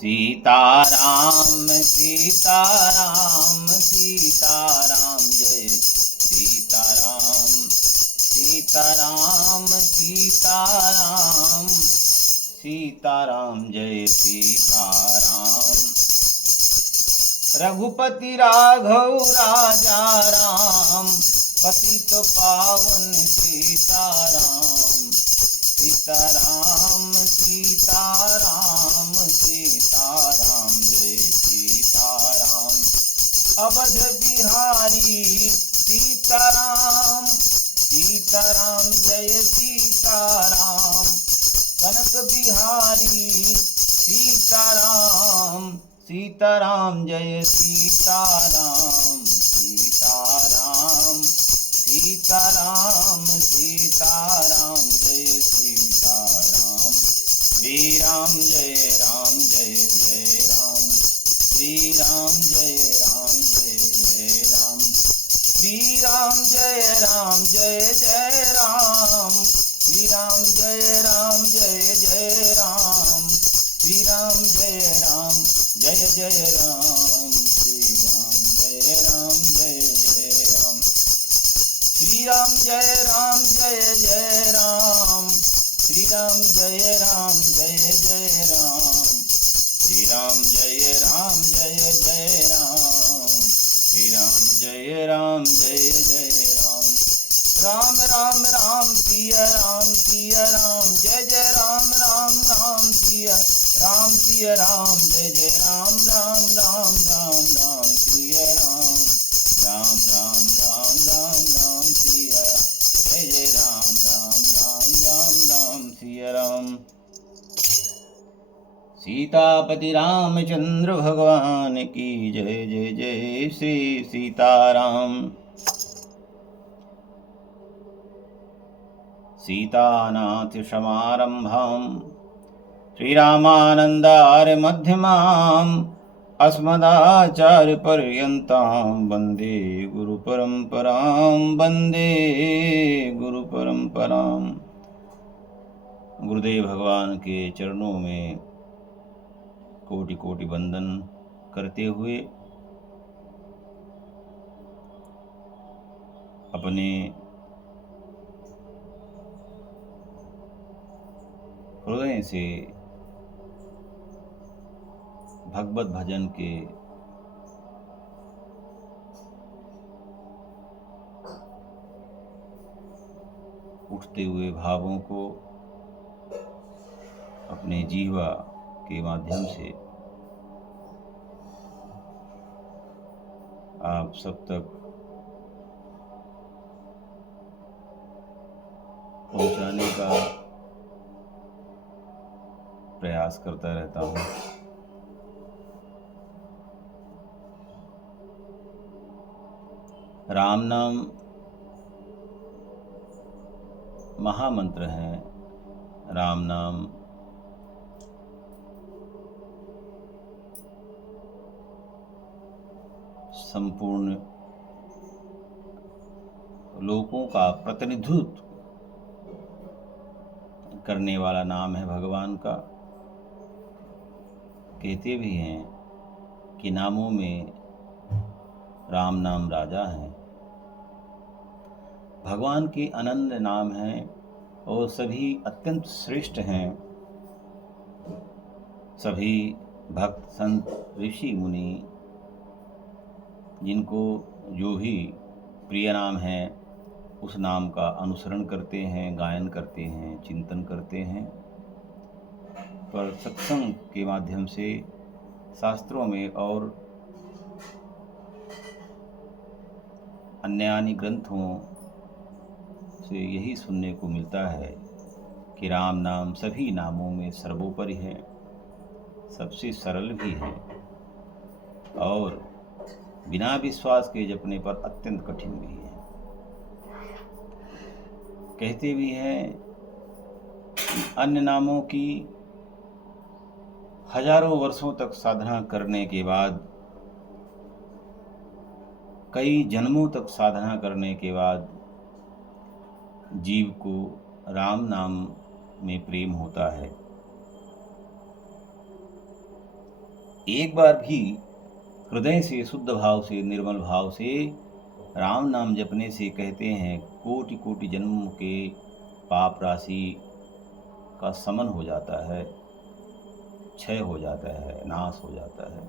सीताराम सीताराम सीताराम जय सीताराम सीताराम सीताराम सीताराम जय सीताराम। रघुपति राघव राजा राम पतित पावन सीताराम सीताराम सीताराम सीताराम जय सीताराम। अवध बिहारी सीताराम सीताराम जय सीताराम। कनक बिहारी सीताराम सीताराम जय सीताराम सीताराम सीताराम सीताराम जय सीताराम। श्री राम जय राम जय जय राम श्री राम जय राम जय जय राम श्री राम जय राम जय जय राम श्री राम जय राम जय जय राम श्री राम जय राम जय जय राम श्री राम जय राम जय जय राम श्री राम जय राम जय जय राम श्री राम जय राम जय जय राम श्री राम जय राम जय जय राम श्री राम जय राम जय जय राम। राम राम राम सिया राम जय जय राम राम राम सिया राम जय जय राम राम राम राम राम सिया राम राम राम राम राम राम सिया जय जय राम राम राम राम राम सिया राम। सीतापति रामचंद्र भगवान की जय जय जय श्री सीताराम। सीतानाथ समारंभां श्रीरामानन्दार्यमध्यमाम् अस्मदाचार्यपर्यन्तां वन्दे गुरुपरम्परां। गुरुदेव भगवान के चरणों में कोटि कोटि वंदन करते हुए अपने हृदय से भगवत भजन के उठते हुए भावों को अपने जीवा के माध्यम से आप सब तक पहुंचाने का प्रयास करता रहता हूँ। राम नाम महामंत्र है। राम नाम संपूर्ण लोकों का प्रतिनिधित्व करने वाला नाम है भगवान का। कहते भी हैं कि नामों में राम नाम राजा है। भगवान के अनंत नाम हैं और सभी अत्यंत श्रेष्ठ हैं। सभी भक्त संत ऋषि मुनि जिनको जो भी प्रिय नाम है उस नाम का अनुसरण करते हैं, गायन करते हैं, चिंतन करते हैं। पर सत्संग के माध्यम से शास्त्रों में और अन्य ग्रंथों से यही सुनने को मिलता है कि राम नाम सभी नामों में सर्वोपरि है, सबसे सरल भी है और बिना विश्वास के जपने पर अत्यंत कठिन भी है। कहते भी हैं अन्य नामों की हजारों वर्षों तक साधना करने के बाद, कई जन्मों तक साधना करने के बाद जीव को राम नाम में प्रेम होता है। एक बार भी हृदय से, शुद्ध भाव से, निर्मल भाव से राम नाम जपने से कहते हैं कोटि कोटि जन्म के पाप राशि का समन हो जाता है, क्षय हो जाता है, नाश हो जाता है।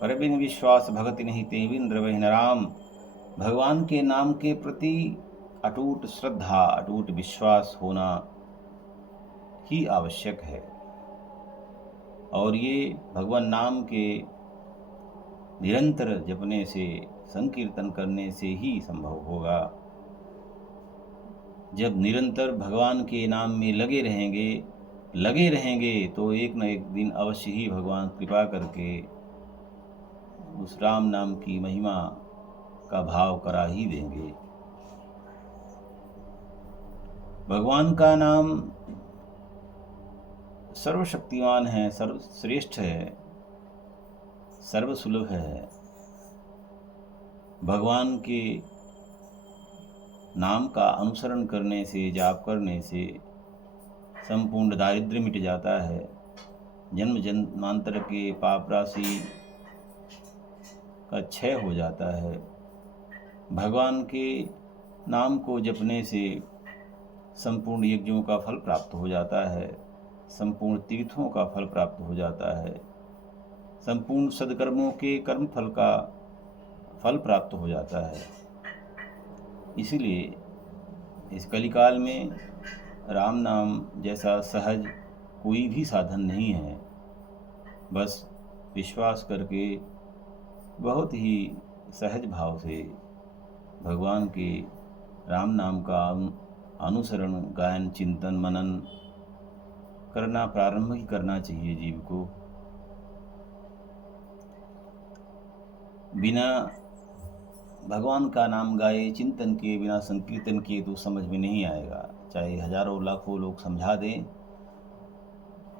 परबिन विश्वास भगति नहीं तेविंद्र वह राम। भगवान के नाम के प्रति अटूट श्रद्धा, अटूट विश्वास होना ही आवश्यक है। और ये भगवान नाम के निरंतर जपने से, संकीर्तन करने से ही संभव होगा। जब निरंतर भगवान के नाम में लगे रहेंगे तो एक न एक दिन अवश्य ही भगवान कृपा करके उस राम नाम की महिमा का भाव करा ही देंगे। भगवान का नाम सर्वशक्तिमान है, सर्वश्रेष्ठ है, सर्वसुलभ है। भगवान के नाम का अनुसरण करने से, जाप करने से संपूर्ण दारिद्र्य मिट जाता है। जन्म जन्मांतर के पाप राशि का क्षय हो जाता है। भगवान के नाम को जपने से संपूर्ण यज्ञों का फल प्राप्त हो जाता है, संपूर्ण तीर्थों का फल प्राप्त हो जाता है, संपूर्ण सद्कर्मों के कर्म फल का फल प्राप्त हो जाता है। इसलिए इस कलिकाल में राम नाम जैसा सहज कोई भी साधन नहीं है। बस विश्वास करके बहुत ही सहज भाव से भगवान के राम नाम का अनुसरण, गायन, चिंतन, मनन करना प्रारंभ ही करना चाहिए जीव को। बिना भगवान का नाम गाए, चिंतन किए, बिना संकीर्तन किए तो समझ में नहीं आएगा। चाहे हजारों लाखों लोग समझा दें,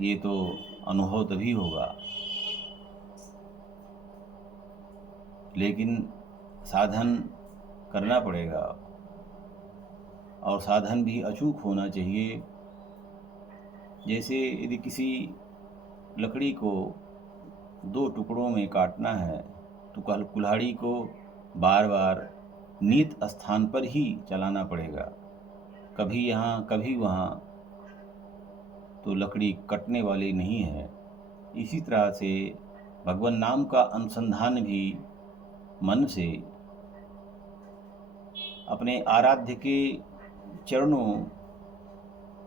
ये तो अनुभव तभी होगा। लेकिन साधन करना पड़ेगा, और साधन भी अचूक होना चाहिए। जैसे यदि किसी लकड़ी को 2 टुकड़ों में काटना है तो कुल्हाड़ी को बार बार नियत स्थान पर ही चलाना पड़ेगा, कभी यहाँ कभी वहाँ, तो लकड़ी कटने वाली नहीं है। इसी तरह से भगवान नाम का अनुसंधान भी मन से अपने आराध्य के चरणों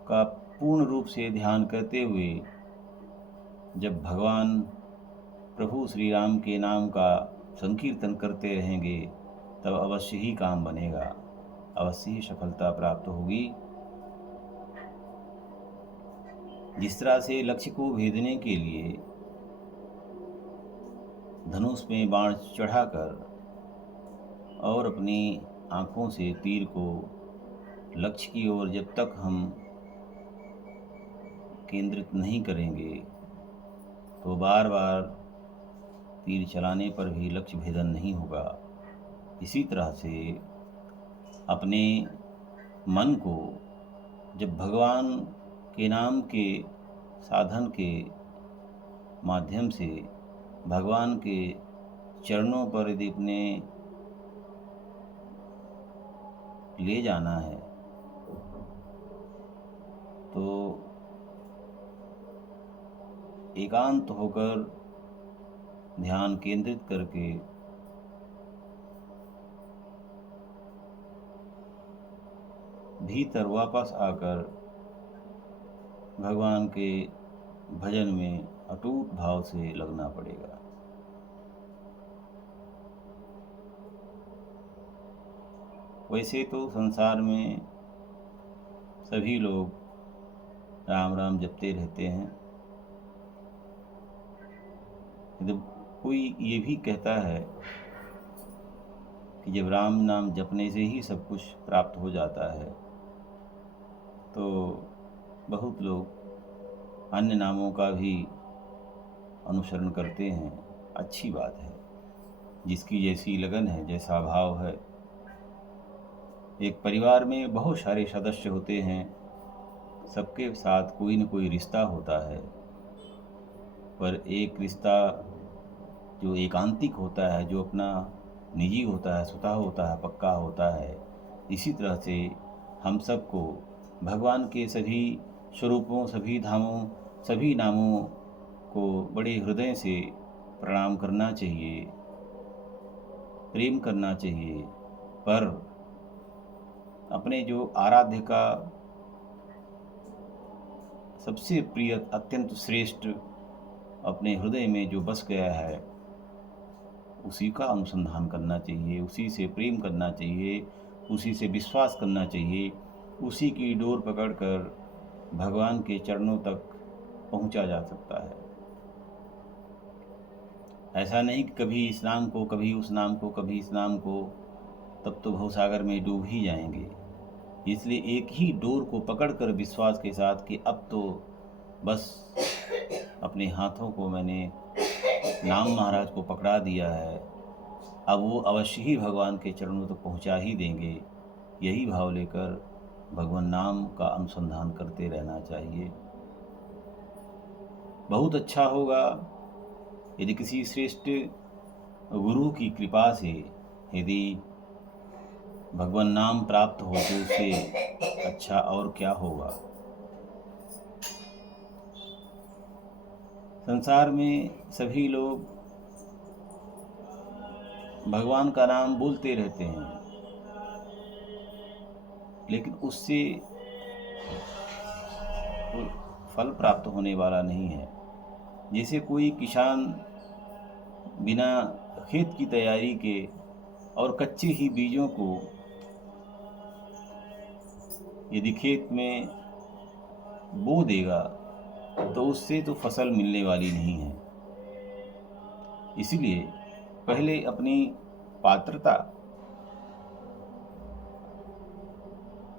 का पूर्ण रूप से ध्यान करते हुए जब भगवान प्रभु श्री राम के नाम का संकीर्तन करते रहेंगे तब अवश्य ही काम बनेगा, अवश्य ही सफलता प्राप्त होगी। जिस तरह से लक्ष्य को भेदने के लिए धनुष में बाण चढ़ाकर और अपनी आँखों से तीर को लक्ष्य की ओर जब तक हम केंद्रित नहीं करेंगे तो बार बार तीर चलाने पर भी लक्ष्य भेदन नहीं होगा। इसी तरह से अपने मन को जब भगवान के नाम के साधन के माध्यम से भगवान के चरणों पर यदि अपने ले जाना है तो एकांत होकर ध्यान केंद्रित करके भीतर वापस आकर भगवान के भजन में अटूट भाव से लगना पड़ेगा। वैसे तो संसार में सभी लोग राम राम जपते रहते हैं। यदि कोई ये भी कहता है कि जब राम नाम जपने से ही सब कुछ प्राप्त हो जाता है, तो बहुत लोग अन्य नामों का भी अनुसरण करते हैं। अच्छी बात है, जिसकी जैसी लगन है, जैसा भाव है। एक परिवार में बहुत सारे सदस्य होते हैं, सबके साथ कोई न कोई रिश्ता होता है। पर एक रिश्ता जो एकांतिक होता है, जो अपना निजी होता है, स्वतः होता है, पक्का होता है, इसी तरह से हम सबको भगवान के सभी स्वरूपों, सभी धामों, सभी नामों को बड़े हृदय से प्रणाम करना चाहिए, प्रेम करना चाहिए। पर अपने जो आराध्य का सबसे प्रिय, अत्यंत श्रेष्ठ अपने हृदय में जो बस गया है, उसी का अनुसंधान करना चाहिए, उसी से प्रेम करना चाहिए, उसी से विश्वास करना चाहिए, उसी की डोर पकड़कर भगवान के चरणों तक पहुंचा जा सकता है। ऐसा नहीं कि कभी इस नाम को, कभी उस नाम को, कभी इस नाम को, तब तो भवसागर में डूब ही जाएंगे। इसलिए एक ही डोर को पकड़कर विश्वास के साथ कि अब तो बस अपने हाथों को मैंने नाम महाराज को पकड़ा दिया है, अब वो अवश्य ही भगवान के चरणों तक पहुंचा ही देंगे, यही भाव लेकर भगवान नाम का अनुसंधान करते रहना चाहिए। बहुत अच्छा होगा यदि किसी श्रेष्ठ गुरु की कृपा से यदि भगवान नाम प्राप्त हो तो उससे अच्छा और क्या होगा। संसार में सभी लोग भगवान का नाम बोलते रहते हैं, लेकिन उससे फल प्राप्त होने वाला नहीं है। जैसे कोई किसान बिना खेत की तैयारी के और कच्चे ही बीजों को यदि खेत में बो देगा तो उससे तो फसल मिलने वाली नहीं है। इसलिए पहले अपनी पात्रता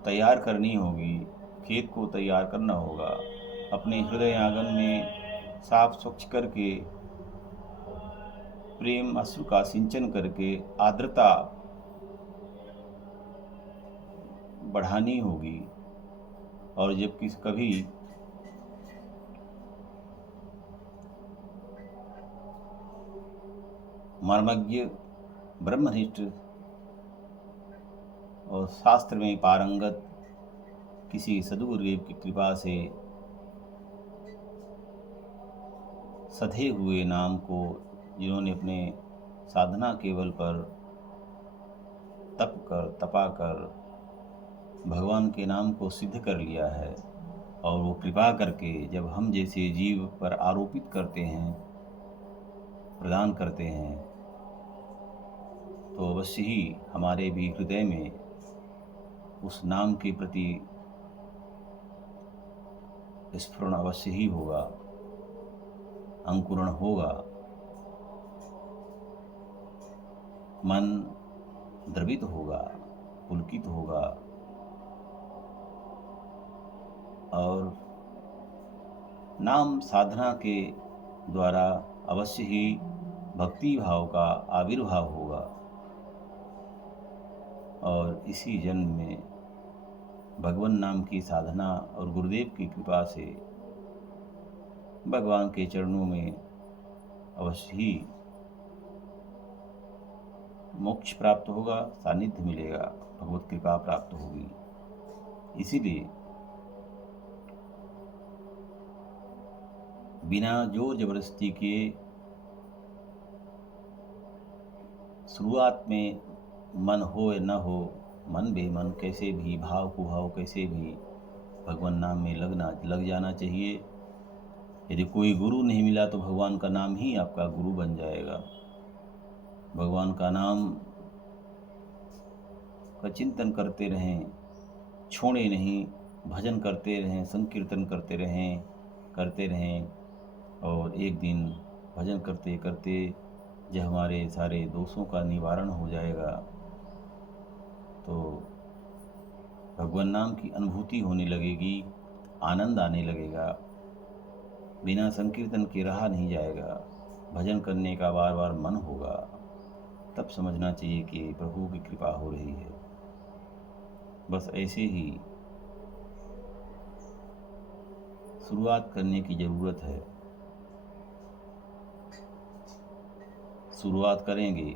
तैयार करनी होगी, खेत को तैयार करना होगा, अपने हृदय आंगन में साफ स्वच्छ करके प्रेम अश्रु का सिंचन करके आर्द्रता बढ़ानी होगी। और जब कभी मर्मज्ञ, ब्रह्मनिष्ठ और शास्त्र में पारंगत किसी सदगुरुदेव की कृपा से सधे हुए नाम को, जिन्होंने अपने साधना के बल पर तपा कर भगवान के नाम को सिद्ध कर लिया है, और वो कृपा करके जब हम जैसे जीव पर आरोपित करते हैं, प्रदान करते हैं, तो अवश्य ही हमारे भी हृदय में उस नाम के प्रति स्फुरण अवश्य ही होगा, अंकुरण होगा, मन द्रवित होगा, पुलकित होगा, और नाम साधना के द्वारा अवश्य ही भक्ति भाव का आविर्भाव होगा। और इसी जन्म में भगवान नाम की साधना और गुरुदेव की कृपा से भगवान के चरणों में अवश्य ही मोक्ष प्राप्त होगा, सानिध्य मिलेगा, भगवत कृपा प्राप्त होगी। इसीलिए बिना जोर जबरदस्ती के शुरुआत में मन हो या न हो, मन बेमन कैसे भी, भाव कुभाव कैसे भी भगवान नाम में लग जाना चाहिए। यदि कोई गुरु नहीं मिला तो भगवान का नाम ही आपका गुरु बन जाएगा। भगवान का नाम का चिंतन करते रहें, छोड़े नहीं, भजन करते रहें, संकीर्तन करते रहें, और एक दिन भजन करते करते जब हमारे सारे दोषों का निवारण हो जाएगा तो भगवान नाम की अनुभूति होने लगेगी, आनंद आने लगेगा, बिना संकीर्तन के रहा नहीं जाएगा, भजन करने का बार बार मन होगा। तब समझना चाहिए कि प्रभु की कृपा हो रही है। बस ऐसे ही शुरुआत करने की ज़रूरत है। शुरुआत करेंगे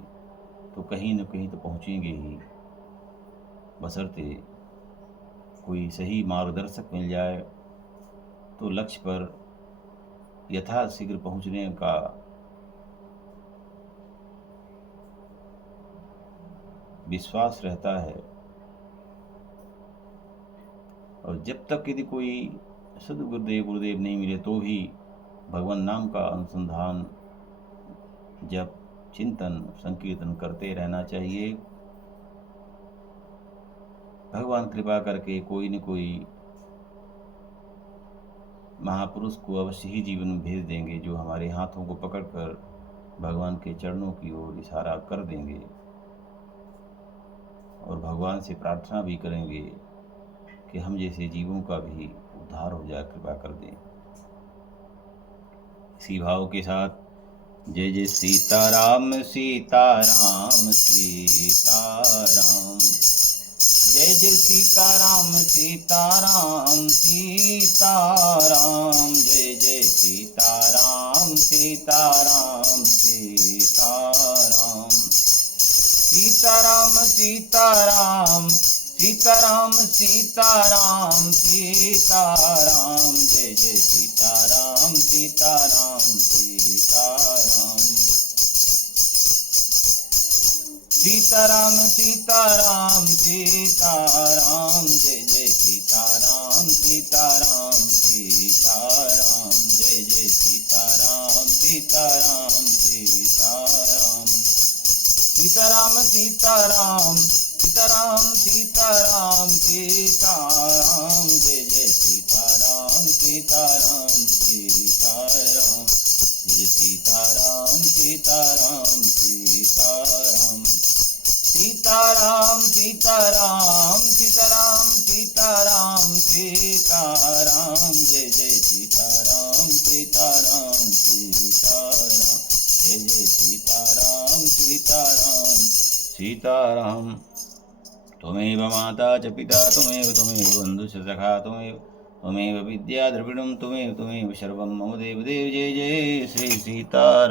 तो कहीं न कहीं तो पहुँचेंगे ही, बशर्ते कोई सही मार्गदर्शक मिल जाए तो लक्ष्य पर यथाशीघ्र पहुँचने का विश्वास रहता है। और जब तक यदि कोई गुरुदेव नहीं मिले तो भी भगवान नाम का अनुसंधान, जप, चिंतन, संकीर्तन करते रहना चाहिए। भगवान कृपा करके कोई न कोई महापुरुष को अवश्य ही जीवन में भेज देंगे, जो हमारे हाथों को पकड़कर भगवान के चरणों की ओर इशारा कर देंगे और भगवान से प्रार्थना भी करेंगे कि हम जैसे जीवों का भी उद्धार हो जाए, कृपा कर दें। इसी भाव के साथ जय जय सीताराम सीताराम सीताराम, जय जय सीताराम सीताराम सीताराम, जय जय सीताराम सीताराम सीताराम, सीताराम सीताराम सीताराम सीताराम सीताराम, जय जय सीताराम सीताराम सीताराम, सीताराम सीताराम सीताराम, जय जय सीताराम सीताराम सीताराम, जय जय सीताराम सीताराम सीताराम, सीताराम सीताराम सीताराम सीताराम सीताराम, जय जय सीताराम सीताराम सीताराम, जय सीताराम सीताराम सीताराम, सीताराम सीताराम सीताराम सीताराम सीताराम, जय जय सीताराम सीताराम सीताराम, जय जय सीताराम सीताराम सीताराम। त्वमेव माता च पिता त्वमेव बन्धुश्च सखा त्वमेव विद्या द्रविणं त्वमेव सर्वं मम देवदेव, जय जय श्री सीताराम।